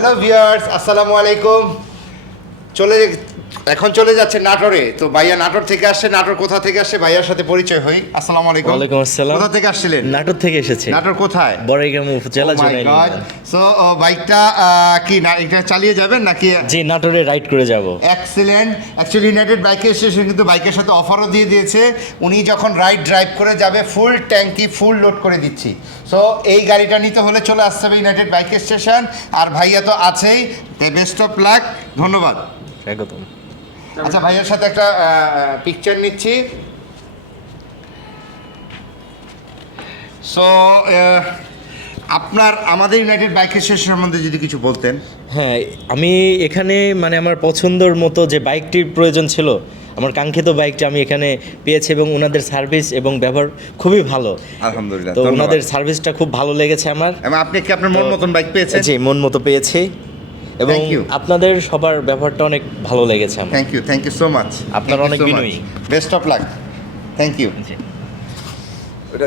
Hello viewers, আসসালামু আলাইকুম। এখন চলে যাচ্ছে নাটোরে। তো ভাইয়া নাটোর থেকে আসছে। নাটোর কোথা থেকে আসছে ভাইয়ার সাথে পরিচয় হই। আসসালামু আলাইকুম। ওয়ালাইকুম আসসালাম। কোথা থেকে আসছিলেন? নাটোর থেকে এসেছি। নাটোর কোথায়? বড়াইগ্রাম উপজেলা জোনাইল ইউনিয়ন। সো বাইকটা কি না এটা চালিয়ে যাবেন নাকি? জি, নাটোরে রাইড করে যাব। এক্সেলেন্ট। অ্যাকচুয়ালি ইউনাইটেড বাইকে এসে সে কিন্তু বাইকের সাথে অফারও দিয়ে দিয়েছে। উনি যখন ড্রাইভ করে যাবে ফুল ট্যাঙ্কি ফুল লোড করে দিচ্ছি। সো এই গাড়িটা নিতে হলে চলে আসতে হবে ইউনাইটেড বাইক স্টেশন। আর ভাইয়া তো আছেই। Best of lakh. ধন্যবাদ। স্বাগতম। আচ্ছা, ভাইয়ের সাথে একটা পিকচার নিচ্ছি। সো আপনার আমাদের ইউনাইটেড বাইক স্টেশন সম্বন্ধে যদি কিছু বলতেন। হ্যাঁ, আমি এখানে মানে আমার পছন্দের মতো যে বাইকটির প্রয়োজন ছিল, আমার কাঙ্ক্ষিত বাইকটা আমি এখানে পেয়েছি এবং ওনাদের সার্ভিস এবং ব্যবহার খুবই ভালো। আলহামদুলিল্লাহ, তো ধন্যবাদ। ওনাদের সার্ভিসটা খুব ভালো লেগেছে আমার। এবং আপনি কি আপনার মন মতন বাইক পেয়েছেন? জি, মন মতো পেয়েছি এবং Thank you. আপনাদের সবার ব্যবহারটা অনেক ভালো লেগেছে আমার। Thank you so much. আপনার অনেক বিনয়ী। Best of luck. Thank you. জি। ওটা